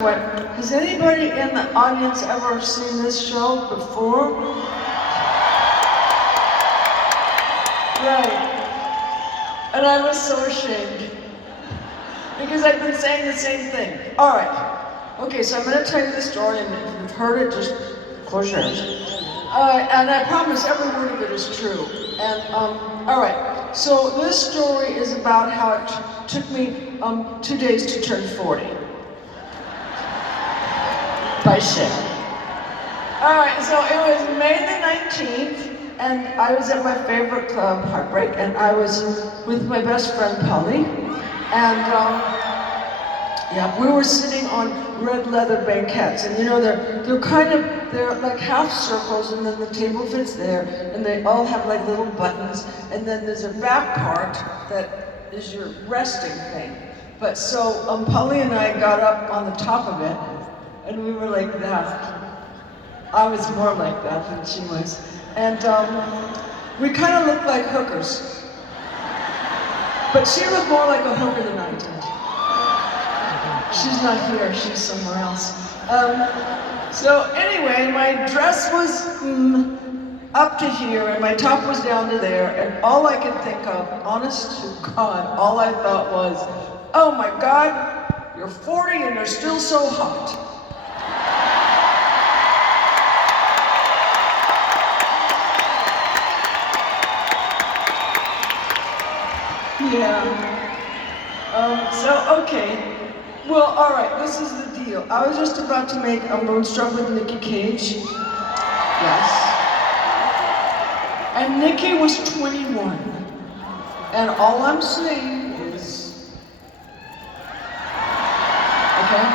What, has anybody in the audience ever seen this show before? Right. And I was so ashamed because I've been saying the same thing. All right. Okay, so I'm going to tell you the story, and if you've heard it, just close your eyes. And I promise every word of it is true. And all right. So this story is about how it took me 2 days to turn 40. By Cher. All right, so it was May the 19th, and I was at my favorite club, Heartbreak, and I was with my best friend, Polly, and yeah, we were sitting on red leather banquettes, and you know, they're like half circles, and then the table fits there, and they all have like little buttons, and then there's a back part that is your resting thing. But so Polly and I got up on the top of it, and we were like that. I was more like that than she was. And we kind of looked like hookers. But she looked more like a hooker than I did. She's not here, she's somewhere else. So anyway, my dress was up to here, and my top was down to there, and all I could think of, honest to God, all I thought was, oh my God, you're 40 and you're still so hot. Yeah. Okay. Well, all right, this is the deal. I was just about to make a Moonstruck with Nicky Cage. Yes. And Nicky was 21. And all I'm saying is... Okay?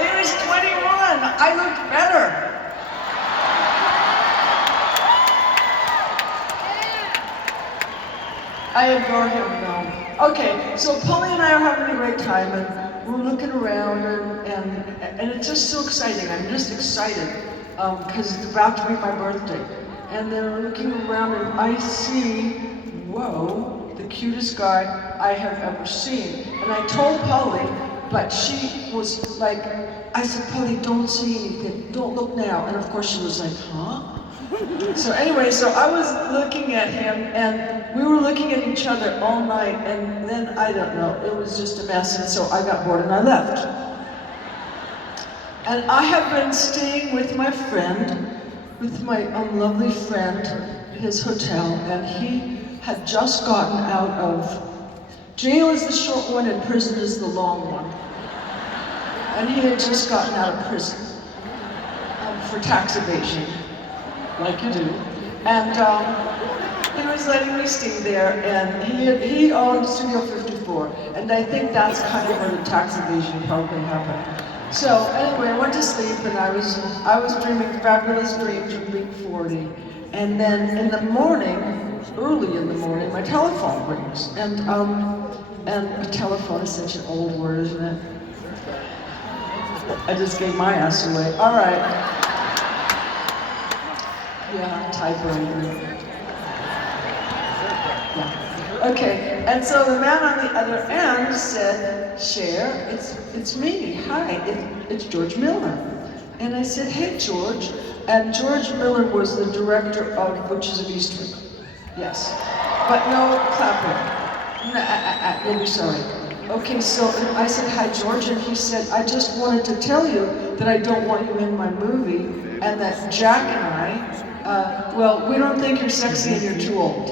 It was 21. I looked better. I adore him now. Okay, so Polly and I are having a great time, and we're looking around, and it's just so exciting. I'm just excited because it's about to be my birthday. And then we're looking around, and I see, whoa, the cutest guy I have ever seen. And I told Polly, but she was like, I said, Polly, don't say anything, don't look now. And of course she was like, huh? So anyway, so I was looking at him, and we were looking at each other all night, and then, I don't know, it was just a mess, and so I got bored and I left. And I have been staying with my friend, with my lovely friend, at his hotel, and he had just gotten out of, jail is the short one and prison is the long one. And he had just gotten out of prison for tax evasion. Like you do. And he was letting me stay there, and he owned Studio 54, and I think that's kind of where the tax evasion probably happened. So anyway, I went to sleep, and I was dreaming fabulous dreams of being 40, and then in the morning, early in the morning, my telephone rings, and a telephone is such an old word, isn't it? I just gave my ass away. All right. Yeah, typewriter. Yeah. Okay, and so the man on the other end said, Cher, it's me, hi, it's George Miller. And I said, hey George, and George Miller was the director of Witches of Eastwick. Yes, but no clapping. You'll be sorry. Okay, so I said, hi George, and he said, I just wanted to tell you that I don't want you in my movie, and that Jack and I, well, we don't think you're sexy and you're too old.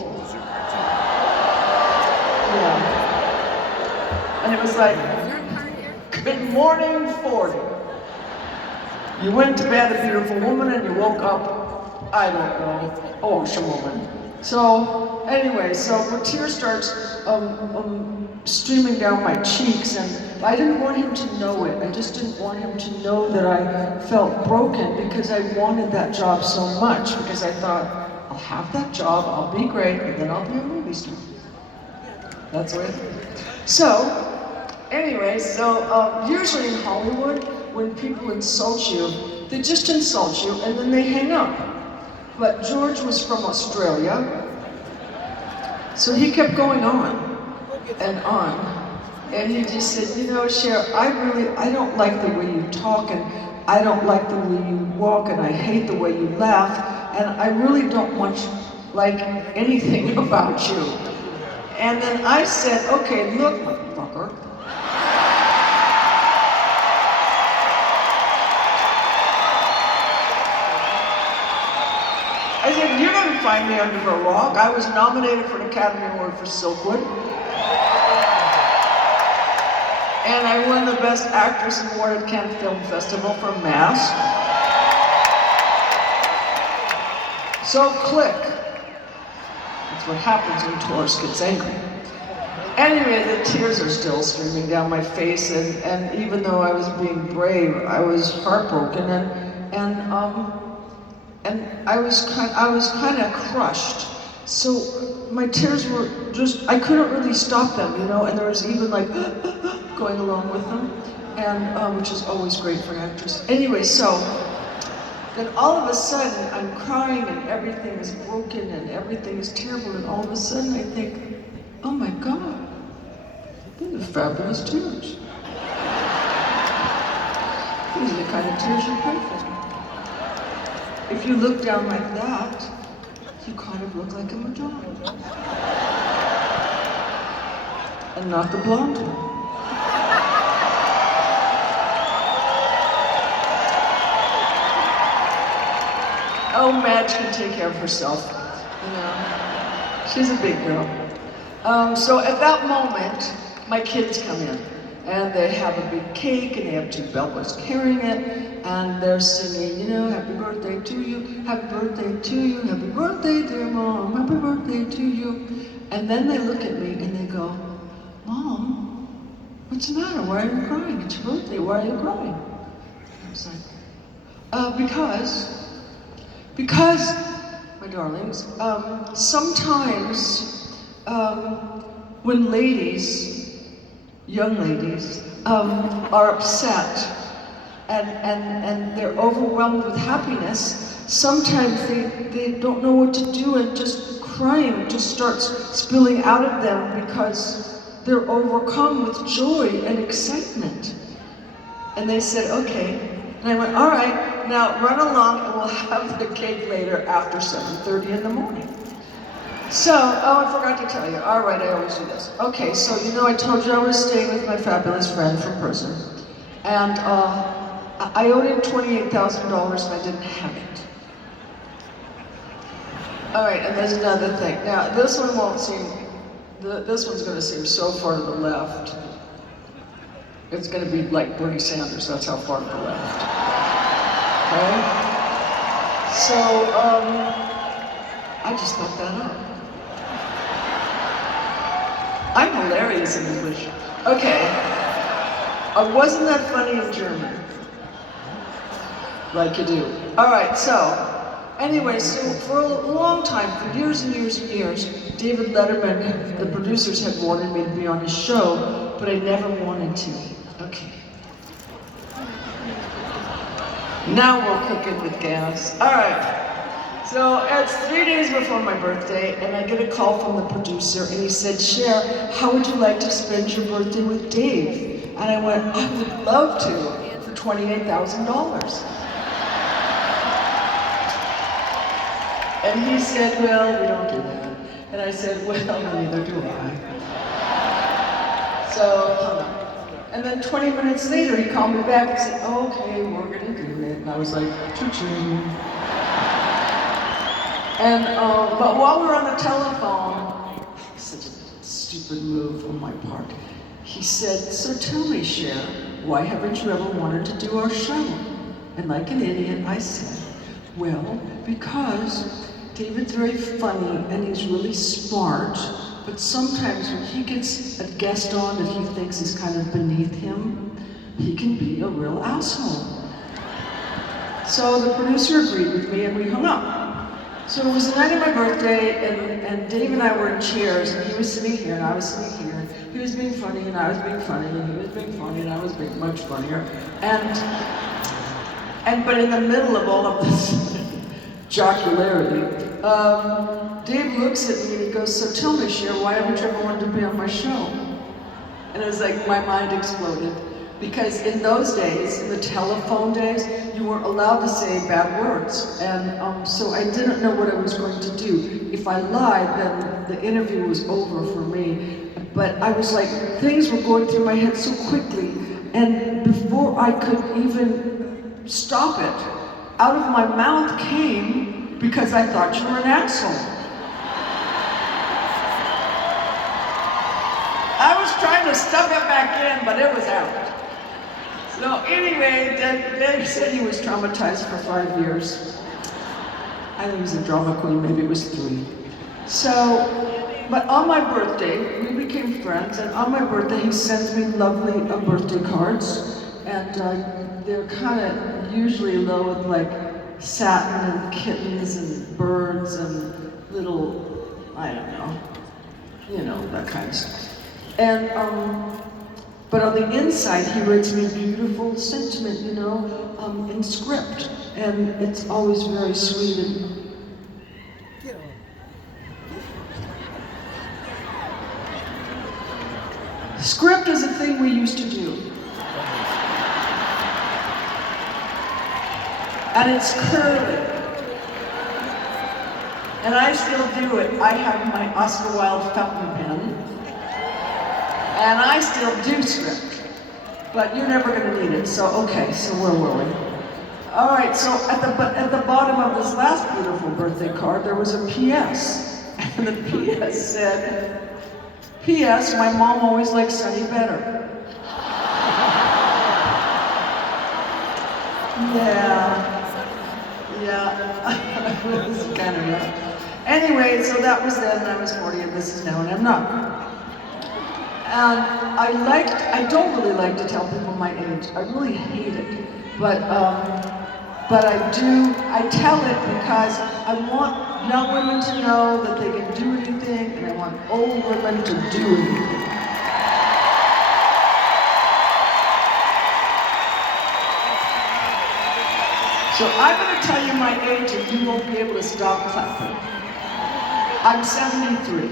Yeah. And it was like, good morning, 40. You went to bed a beautiful woman and you woke up, I don't know, a washerwoman. So, anyway, so the tear starts streaming down my cheeks, and I didn't want him to know it. I just didn't want him to know that I felt broken, because I wanted that job so much, because I thought, I'll have that job, I'll be great, and then I'll be a movie star. That's what I think. So, anyway, so usually in Hollywood, when people insult you, they just insult you and then they hang up. But George was from Australia, so he kept going on and on And he just said, you know, Cher, I don't like the way you talk, and I don't like the way you walk, and I hate the way you laugh, and I really don't much like anything about you. And then I said, okay, look, motherfucker. I said, you're gonna find me under a rock. I was nominated for an Academy Award for Silkwood. And I won the Best Actress Award at Cannes Film Festival for Mask. So click. That's what happens when Taurus gets angry. Anyway, the tears are still streaming down my face, and even though I was being brave, I was heartbroken, and I was kind of crushed. So my tears were just, I couldn't really stop them, you know, and there was even like going along with them, and which is always great for an actress. Anyway, so then all of a sudden I'm crying and everything is broken and everything is terrible, and all of a sudden I think, oh my God, these are fabulous tears. These are the kind of tears you pray for. If you look down like that, you kind of look like a Madonna. And not the blonde one. Oh, Madge can take care of herself, you know. She's a big girl. So at that moment, my kids come in, and they have a big cake, and they have two bellboys carrying it, and they're singing, you know, happy birthday to you, happy birthday to you, happy birthday dear Mom, happy birthday to you. And then they look at me and they go, Mom, what's the matter? Why are you crying? It's your birthday, why are you crying? And I was like, because, my darlings, sometimes when ladies, young ladies, are upset and they're overwhelmed with happiness, sometimes they don't know what to do, and just crying just starts spilling out of them because they're overcome with joy and excitement. And they said, okay. And I went, all right, now run along and we'll have the cake later after 7:30 in the morning. So, oh, I forgot to tell you. All right, I always do this. Okay, so you know I told you I was staying with my fabulous friend from prison. And I owed him $28,000 and I didn't have it. All right, and there's another thing. Now, this one won't seem, this one's gonna seem so far to the left. It's gonna be like Bernie Sanders, that's how far to the left. Okay? So, I just thought that up. I'm hilarious in English. Okay. Wasn't that funny in German? Like you do. All right, so, anyway, so for a long time, for years and years and years, David Letterman, the producers had wanted me to be on his show, but I never wanted to. Okay. Now we're cooking with gas. All right. So it's 3 days before my birthday, and I get a call from the producer, and he said, Cher, how would you like to spend your birthday with Dave? And I went, I would love to, for $28,000. And he said, well, we don't do that. And I said, well, neither do I. So, hung up. And then 20 minutes later, he called me back and said, okay, we're gonna do it. And I was like, choo-choo. And, but while we were on the telephone, such a stupid move on my part, he said, so tell me, Cher, why haven't you ever wanted to do our show? And like an idiot, I said, well, because David's very funny and he's really smart, but sometimes when he gets a guest on that he thinks is kind of beneath him, he can be a real asshole. So the producer agreed with me and we hung up. So it was the night of my birthday, and Dave and I were in chairs, and he was sitting here and I was sitting here. He was being funny and I was being funny, and he was being funny and I was being much funnier. But in the middle of all of this jocularity, Dave looks at me and he goes, so tell me, Cher, why haven't you ever wanted to be on my show? And it was like my mind exploded. Because in those days, in the telephone days, you weren't allowed to say bad words. And so I didn't know what I was going to do. If I lied, then the interview was over for me. But I was like, things were going through my head so quickly. And before I could even stop it, out of my mouth came, because I thought you were an asshole. I was trying to stuff it back in, but it was out. So anyway, Dave said he was traumatized for 5 years. I think he was a drama queen, maybe it was 3. So, but on my birthday, we became friends, and on my birthday he sends me lovely birthday cards, and they're kind of usually low with like satin and kittens and birds and little, I don't know, that kind of stuff. And but on the inside, he writes me beautiful sentiment, in script, and it's always very sweet. And script is a thing we used to do, and it's curly, and I still do it. I have my Oscar Wilde fountain pen. And I still do script, but you're never going to need it. So okay, so where were we? All right, so at the bottom of this last beautiful birthday card, there was a P.S. And the P.S. said, "P.S. My mom always likes Sunny better." Yeah, it was kind of rough. Anyway, so that was then, I was 40, and this is now, and I'm not. And I don't really like to tell people my age. I really hate it. But I tell it because I want young women to know that they can do anything, and I want old women to do anything. So I'm going to tell you my age, and you won't be able to stop clapping. I'm 73.